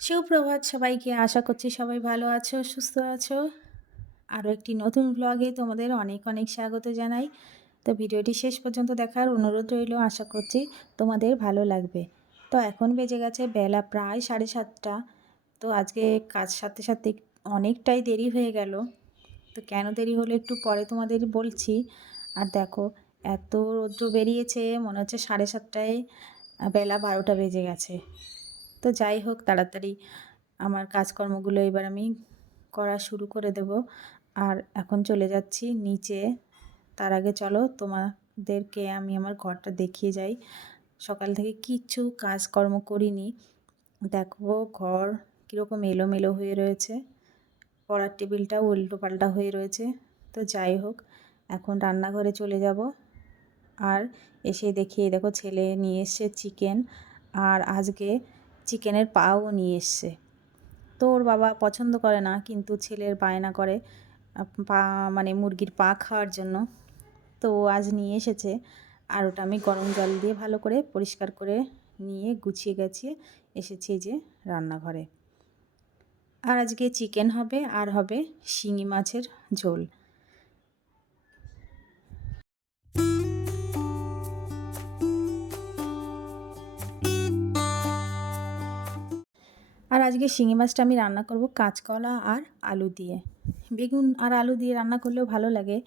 সুপ্রভাত সবাইকে, আশা করছি সবাই ভালো আছো, সুস্থ আছো। আরও একটি নতুন ব্লগে তোমাদের অনেক অনেক স্বাগত জানাই। তো ভিডিওটি শেষ পর্যন্ত দেখার অনুরোধ রইল, আশা করছি তোমাদের ভালো লাগবে। তো এখন বেজে গেছে বেলা প্রায় সাড়ে সাতটা। তো আজকে কাজ সাথে সাথে অনেকটাই দেরি হয়ে গেল। তো কেন দেরি হলো একটু পরে তোমাদের বলছি। আর দেখো, এত রৌদ্র বেরিয়েছে, মনে হচ্ছে সাড়ে সাতটায় বেলা বারোটা বেজে গেছে। তো যাই হোক, তাড়াতাড়ি আমার কাজকর্মগুলো এবার আমি করা শুরু করে দেব। আর এখন চলে যাচ্ছি নিচে। তার আগে চলো, তোমাদেরকে আমি আমার ঘরটা দেখিয়ে যাই। সকাল থেকে কিচ্ছু কাজকর্ম করিনি। দেখো, ঘর কীরকম এলোমেলো হয়ে রয়েছে। পড়ার টেবিলটাও উল্টো পাল্টা হয়ে রয়েছে। তো যাই হোক, এখন রান্নাঘরে চলে যাব। আর এসে দেখিয়ে দেখো, ছেলে নিয়ে এসছে চিকেন। আর আজকে চিকেনের পাও নিয়ে এসছে। তো ওর বাবা পছন্দ করে না, কিন্তু ছেলের বায়না করে পা মানে মুরগির পা খাওয়ার জন্য। তো আজ নিয়ে এসেছে, আর ওটা আমি গরম জল দিয়ে ভালো করে পরিষ্কার করে নিয়ে গুছিয়ে গেছিয়ে এসেছি যে রান্নাঘরে। আর আজকে চিকেন হবে, আর হবে শিঙি মাছের ঝোল। আর আজকে শিঙি মাছটা আমি রান্না করব কাঁচকলা আর আলু দিয়ে। বেগুন আর আলু দিয়ে রান্না করলেও ভালো লাগে।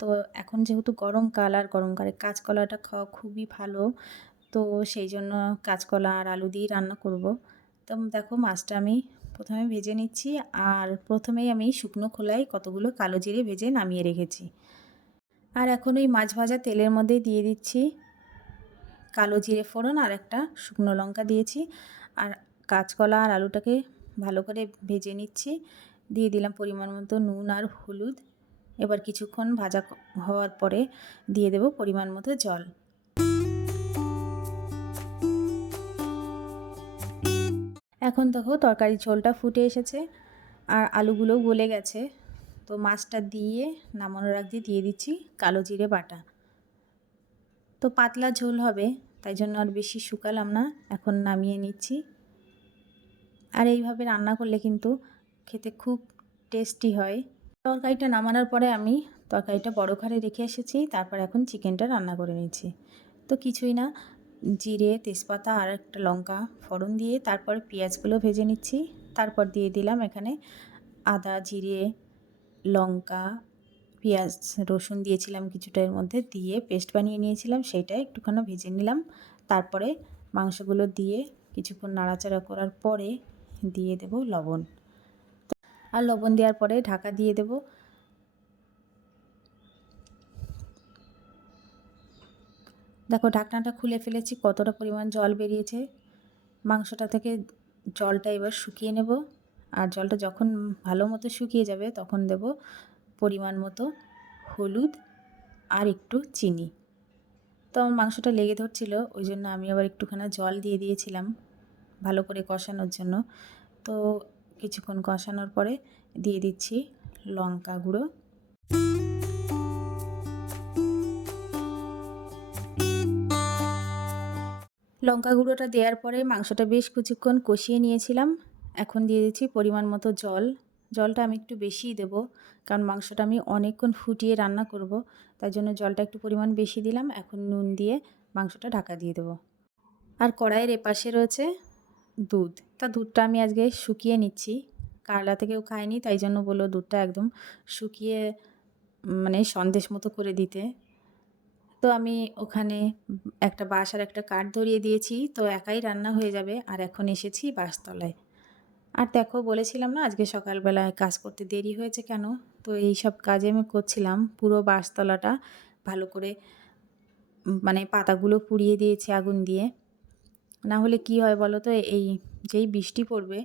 তো এখন যেহেতু গরমকাল আর গরমকালে কাঁচকলাটা খাওয়া খুবই ভালো, তো সেই জন্য কাঁচকলা আর আলু দিয়েই রান্না করব। তো দেখো মাছটা আমি প্রথমে ভেজে নিচ্ছি আর প্রথমেই আমি শুকনো খোলায় কতগুলো কালো জিরে ভেজে নামিয়ে রেখেছি। আর এখন ওই মাছ ভাজা তেলের মধ্যে দিয়ে দিচ্ছি কালো জিরে ফোড়ন আর একটা শুকনো লঙ্কা দিয়েছি। আর কাঁচকলা আর আলুটাকে ভালো করে ভেজে নিচ্ছি। দিয়ে দিলাম পরিমাণ মতো নুন আর হলুদ। এবার কিছুক্ষণ ভাজা হওয়ার পরে দিয়ে দেব পরিমাণ মতো জল। এখন দেখো তরকারি ঝোলটা ফুটে এসেছে আর আলুগুলোও গলে গেছে। তো মাছটা দিয়ে নামানোর দিয়ে দিয়ে দিচ্ছি কালো জিরে বাটা। তো পাতলা ঝোল হবে, তাই জন্য আর বেশি শুকালাম না। এখন নামিয়ে নিচ্ছি। আর এইভাবে রান্না করলে কিন্তু খেতে খুব টেস্টি হয়। তরকারিটা নামানোর পরে আমি তরকারিটা বড় ঘরে রেখে এসেছি, তারপর এখন চিকেনটা রান্না করে নিচ্ছি তো কিছুই না, জিরে, তেজপাতা আর একটা লঙ্কা ফোড়ন দিয়ে তারপর পেঁয়াজগুলো ভেজে নিচ্ছি। তারপর দিয়ে দিলাম এখানে আদা, জিরে, লঙ্কা, পেঁয়াজ, রসুন দিয়েছিলাম কিছুটা এর মধ্যে দিয়ে পেস্ট বানিয়ে নিয়েছিলাম সেইটা একটুখানি ভেজে নিলাম। তারপরে মাংসগুলো দিয়ে কিছুক্ষণ নাড়াচাড়া করার পরে দিয়ে দেব লবণ। আর লবণ দেওয়ার পরে ঢাকা দিয়ে দেব। দেখো ঢাকনাটা খুলে ফেলেছি, কতটা পরিমাণ জল বেরিয়েছে। মাংসটা থেকে জলটা এবার শুকিয়ে নেব। আর জলটা যখন ভালো মতো শুকিয়ে যাবে তখন দেব পরিমাণ মতো হলুদ আর একটু চিনি। তো আমার মাংসটা লেগে ধরছিল, ওই জন্য আমি আবার একটুখানি জল দিয়ে দিয়েছিলাম ভালো করে কষানোর জন্য। তো কিছুক্ষণ কষানোর পরে দিয়ে দিচ্ছি লঙ্কা গুঁড়ো। লঙ্কা গুঁড়োটা দেওয়ার পরে মাংসটা বেশ কিছুক্ষণ কষিয়ে নিয়েছিলাম। এখন দিয়ে দিচ্ছি পরিমাণ মতো জল। জলটা আমি একটু বেশিই দেব, কারণ মাংসটা আমি অনেকক্ষণ ফুটিয়ে রান্না করব, তাই জন্য জলটা একটু পরিমাণ বেশি দিলাম। এখন নুন দিয়ে মাংসটা ঢাকা দিয়ে দেবো। আর কড়াইয়ের এপাশে রয়েছে দুধ। তা দুধটা আমি আজকে শুকিয়ে নিচ্ছি। কারলা থেকেও খাইনি, তাই জন্য বলল দুধটা একদম শুকিয়ে মানে সন্দেশ মতো করে দিতে। তো আমি ওখানে একটা বাঁশ আর একটা কাঠ ধরিয়ে দিয়েছি, তো একাই রান্না হয়ে যাবে। আর এখন এসেছি বাঁশতলায় আর দেখো, বলেছিলাম না, আজকে সকালবেলায় কাজ করতে দেরি হয়েছে কেন? তো এই সব কাজে আমি করছিলাম, পুরো বাঁশতলাটা ভালো করে মানে পাতাগুলো পুড়িয়ে দিয়েছি আগুন দিয়ে। না হলে কি হয় বলো তো? এই যেই বৃষ্টি পড়বে,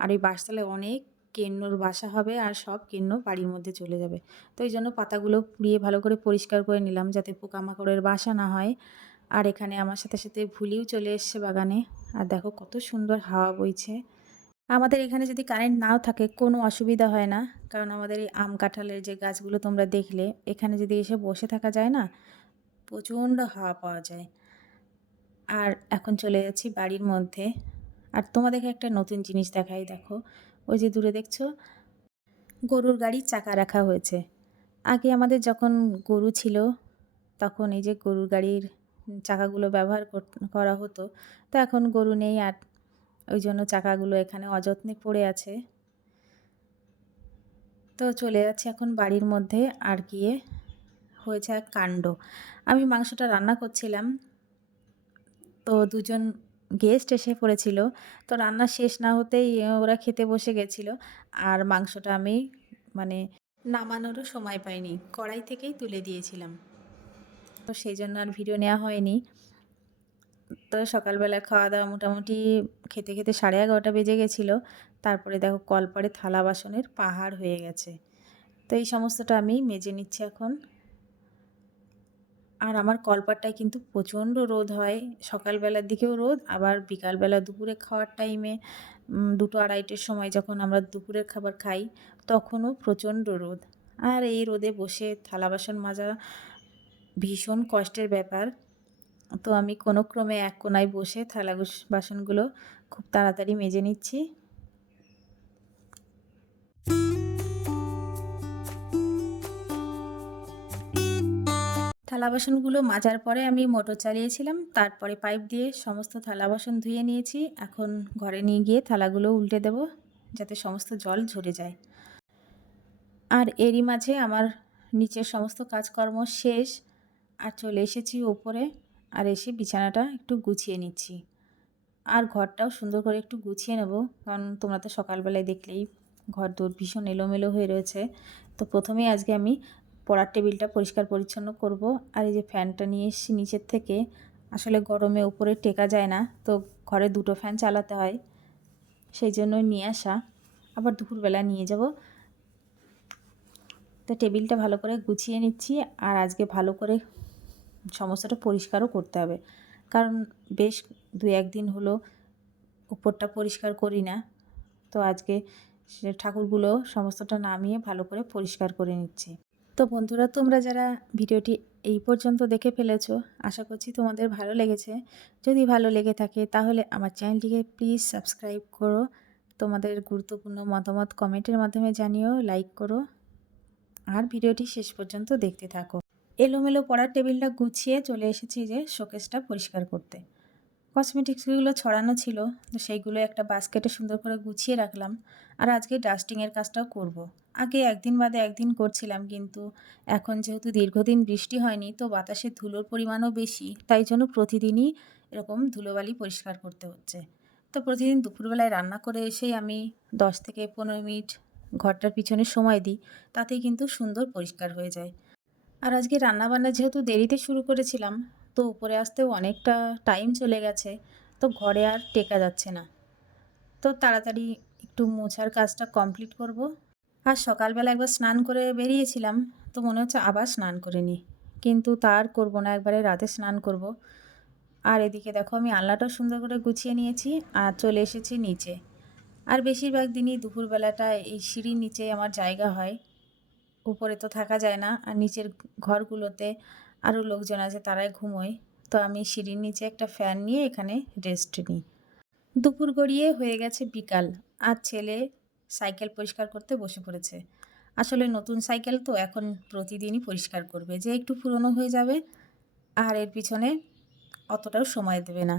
আর ওই বাসতলায় অনেক কেন্নর বাসা হবে আর সব কেন্ন বাড়ির মধ্যে চলে যাবে। তো এই জন্য পাতাগুলো পুড়িয়ে ভালো করে পরিষ্কার করে নিলাম যাতে পোকামাকড়ের বাসা না হয়। আর এখানে আমার সাথে সাথে ভুলিও চলে এসছে বাগানে। আর দেখো কত সুন্দর হাওয়া বইছে। আমাদের এখানে যদি কারেন্ট নাও থাকে কোনো অসুবিধা হয় না। কারণ আমাদের এই আম কাঁঠালের যে গাছগুলো তোমরা দেখলে, এখানে যদি এসে বসে থাকা যায় না, প্রচণ্ড হাওয়া পাওয়া যায়। আর এখন চলে যাচ্ছি বাড়ির মধ্যে। আর তোমাদেরকে একটা নতুন জিনিস দেখাই, দেখো। ওই যে দূরে দেখছ? গরুর গাড়ির চাকা রাখা হয়েছে। আগে আমাদের যখন গরু ছিল, তখন এই যে গরুর গাড়ির চাকাগুলো ব্যবহার কর- হতো। তো এখন গরু নেই আর ওই জন্য চাকাগুলো এখানে অযত্নে পড়ে আছে। তো চলে যাচ্ছে এখন বাড়ির মধ্যে আর গিয়ে হয়েছে এক কাণ্ড। আমি মাংসটা রান্না করছিলাম তো দুজন গেস্ট এসে পড়েছিল। তো রান্না শেষ না হতেই ওরা খেতে বসে গেছিল। আর মাংসটা আমি মানে নামানোরও সময় পাইনি। কড়াই থেকেই তুলে দিয়েছিলাম। তো সেই জন্য আর ভিডিও নেওয়া হয়নি। তো সকালবেলা খাওয়া দাওয়া মোটামুটি খেতে খেতে সাড়ে এগারোটা বেজে গেছিল। তারপরে দেখো কলপারে থালা বাসনের পাহাড় হয়ে গেছে। তো এই সমস্তটা আমি মেজে নিচ্ছি এখন। আর আমার কলপারটায় কিন্তু প্রচণ্ড রোদ হয়। সকালবেলার দিকেও রোদ, আবার বিকালবেলা দুপুরে খাওয়ার টাইমে দুটো আড়াইটের সময় যখন আমরা দুপুরের খাবার খাই, তখনও প্রচণ্ড রোদ। আর এই রোদে বসে থালা বাসন মাজা ভীষণ কষ্টের ব্যাপার। তো আমি কোনো ক্রমে এক কোনায় বসে থালা বাসনগুলো খুব তাড়াতাড়ি মেজে নিচ্ছি। থালা বাসনগুলো মাজার পরে আমি মোটর চালিয়েছিলাম। তারপরে পাইপ দিয়ে সমস্ত থালা বাসন ধুয়ে নিয়েছি। এখন ঘরে নিয়ে গিয়ে থালাগুলো উল্টে দেব যাতে সমস্ত জল ঝরে যায়। আর এরই মাঝে আমার নিচের সমস্ত কাজকর্ম শেষ। আর চলে এসেছি ওপরে। আর এসে বিছানাটা একটু গুছিয়ে নিচ্ছি। আর ঘরটাও সুন্দর করে একটু গুছিয়ে নেব। কারণ তোমরা তো সকালবেলায় দেখলেই ঘর দূর ভীষণ এলোমেলো হয়ে রয়েছে। তো প্রথমেই আজকে আমি পড়ার টেবিলটা পরিষ্কার পরিচ্ছন্ন করব। আর এই যে ফ্যানটা নিয়ে এসেছি নিচের থেকে, আসলে গরমে উপরে টেকা যায় না, তো ঘরে দুটো ফ্যান চালাতে হয়, সেই জন্য নিয়ে আসা। আবার দুপুরবেলা নিয়ে যাব। তো টেবিলটা ভালো করে গুছিয়ে নিচ্ছি, আর আজকে ভালো করে সমস্তটা পরিষ্কারও করতে হবে। কারণ বেশ দু একদিন হলো উপরটা পরিষ্কার করি না, তো আজকে ঠাকুরগুলো সমস্তটা নামিয়ে ভালো করে পরিষ্কার করে নিচ্ছি। তো বন্ধুরা, তোমরা যারা ভিডিওটি এই পর্যন্ত দেখে ফেলেছো, আশা করছি তোমাদের ভালো লেগেছে। যদি ভালো লেগে থাকে, তাহলে আমার চ্যানেলটিকে প্লিজ সাবস্ক্রাইব করো, তোমাদের গুরুত্বপূর্ণ মতামত কমেন্টের মাধ্যমে জানিও, লাইক করো, আর ভিডিওটি শেষ পর্যন্ত দেখতে থাকো। এলোমেলো পড়ার টেবিলটা গুছিয়ে চলে এসেছি যে, শোকেসটা পরিষ্কার করতে। কসমেটিক্সগুলো ছড়ানো ছিল, তো সেইগুলো একটা বাস্কেটে সুন্দর করে গুছিয়ে রাখলাম। আর আজকে ডাস্টিংয়ের কাজটাও করব। আগে একদিন বাদে একদিন করছিলাম, কিন্তু এখন যেহেতু দীর্ঘদিন বৃষ্টি হয়নি, তো বাতাসে ধুলোর পরিমাণও বেশি, তাই জন্য প্রতিদিনই এরকম ধুলোবালি পরিষ্কার করতে হচ্ছে। তো প্রতিদিন দুপুরবেলায় রান্না করে এসেই আমি দশ থেকে পনেরো মিনিট ঘরটার পিছনে সময় দিই, তাতেই কিন্তু সুন্দর পরিষ্কার হয়ে যায়। আর আজকে রান্নাবান্না যেহেতু দেরিতে শুরু করেছিলাম তো উপরে আসতেও অনেকটা টাইম চলে গেছে, তো ঘরে আর টেকা যাচ্ছে না। তো তাড়াতাড়ি একটু মোছার কাজটা কমপ্লিট করব। আর সকালবেলা একবার স্নান করে বেরিয়েছিলাম, তো মনে হচ্ছে আবার স্নান করে নিই। কিন্তু তার করব না, একবারে রাতে স্নান করব। আর এদিকে দেখো আমি আলনাটাও সুন্দর করে গুছিয়ে নিয়েছি, আর চলে এসেছি নিচে। আর বেশিরভাগ দিনই দুপুরবেলাটা এই সিঁড়ির নিচে আমার জায়গা হয়। উপরে তো থাকা যায় না, আর নিচের ঘরগুলোতে আরও লোকজন আছে, তারাই ঘুমোয়। তো আমি সিঁড়ির নিচে একটা ফ্যান নিয়ে এখানে রেস্ট নিই। দুপুর গড়িয়ে হয়ে গেছে বিকাল। আর ছেলে সাইকেল পরিষ্কার করতে বসে পড়েছে। আসলে নতুন সাইকেল তো এখন প্রতিদিনই পরিষ্কার করবে। যে একটু পুরনো হয়ে যাবে, আর এর পিছনে অতটাও সময় দেবে না।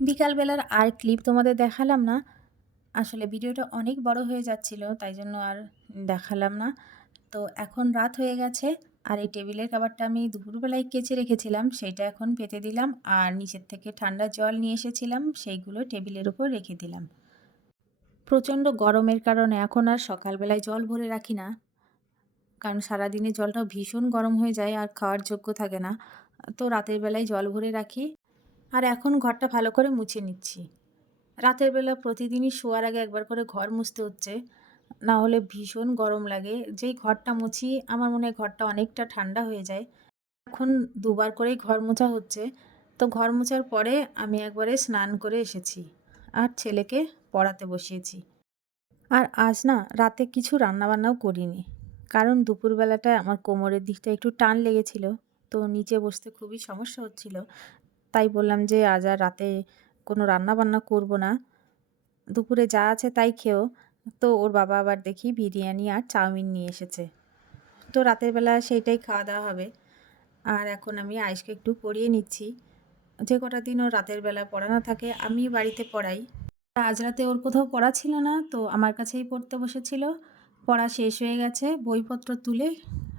বিকালবেলার আর ক্লিপ তোমাদের দেখালাম না। আসলে ভিডিওটা অনেক বড় হয়ে যাচ্ছিল, তাই জন্য আর দেখালাম না। তো এখন রাত হয়ে গেছে, আর এই টেবিলের খাবারটা আমি দুপুরবেলায় কেচে রেখেছিলাম সেইটা এখন পেতে দিলাম, আর নিচের থেকে ঠান্ডা জল নিয়ে এসেছিলাম, সেইগুলো টেবিলের উপর রেখে দিলাম। প্রচণ্ড গরমের কারণে এখন আর সকালবেলায় জল ভরে রাখি না, কারণ সারাদিনে জলটা ভীষণ গরম হয়ে যায় আর খাওয়ার যোগ্য থাকে না। তো রাতের বেলায় জল ভরে রাখি, আর এখন ঘরটা ভালো করে মুছে নিচ্ছি। রাতের বেলা প্রতিদিনই শোয়ার আগে একবার করে ঘর মুছতে হচ্ছে। না হলে ভীষণ গরম লাগে। যেই ঘরটা মুছি, আমার মনে হয় ঘরটা অনেকটা ঠান্ডা হয়ে যায়। এখন দুবার করেই ঘর মোছা হচ্ছে। তো ঘর মোছার পরে আমি একবারে স্নান করে এসেছি। আর ছেলেকে পড়াতে বসিয়েছি। আর আজ না রাতে কিছু রান্নাবান্নাও করিনি। কারণ দুপুরবেলাটায় আমার কোমরের দিকটা একটু টান লেগেছিল। তো নিচে বসতে খুবই সমস্যা হচ্ছিল। তাই বললাম যে আজ আর রাতে কোনো রান্না বান্না করব না। দুপুরে যা আছে তাই খেও। তো ওর বাবা আবার দেখি বিরিয়ানি আর চাউমিন নিয়ে এসেছে। তো রাতের বেলা সেইটাই খাওয়া দাওয়া হবে। আর এখন আমি আয়েশকে একটু পড়িয়ে নিচ্ছি। যে কটা দিন ওর রাতের বেলা পড়ানো থাকে, আমি বাড়িতে পড়াই। আজ রাতে ওর কোথাও পড়া ছিল না, তো আমার কাছেই পড়তে বসেছিল। পড়া শেষ হয়ে গেছে, বইপত্র তুলে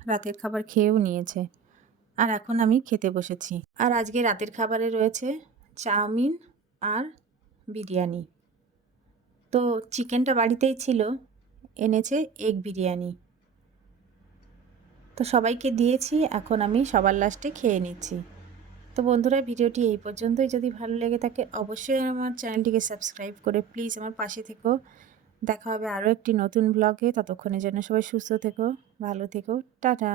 রাতের খাবার খেয়েও নিয়েছে। আর এখন আমি খেতে বসেছি। আর আজকে রাতের খাবারে রয়েছে চাউমিন আর বিরিয়ানি। তো চিকেনটা বাড়িতেই ছিল, এনেছে এগ বিরিয়ানি। তো সবাইকে দিয়েছি, এখন আমি সবার লাস্টে খেয়ে নিচ্ছি। তো বন্ধুরা, ভিডিওটি এই পর্যন্তই। যদি ভালো লেগে থাকে, অবশ্যই আমার চ্যানেলটিকে সাবস্ক্রাইব করে প্লিজ আমার পাশে থেকো। দেখা হবে আরও একটি নতুন ব্লগে। ততক্ষণের জন্য সবাই সুস্থ থেকো, ভালো থেকো। টাটা।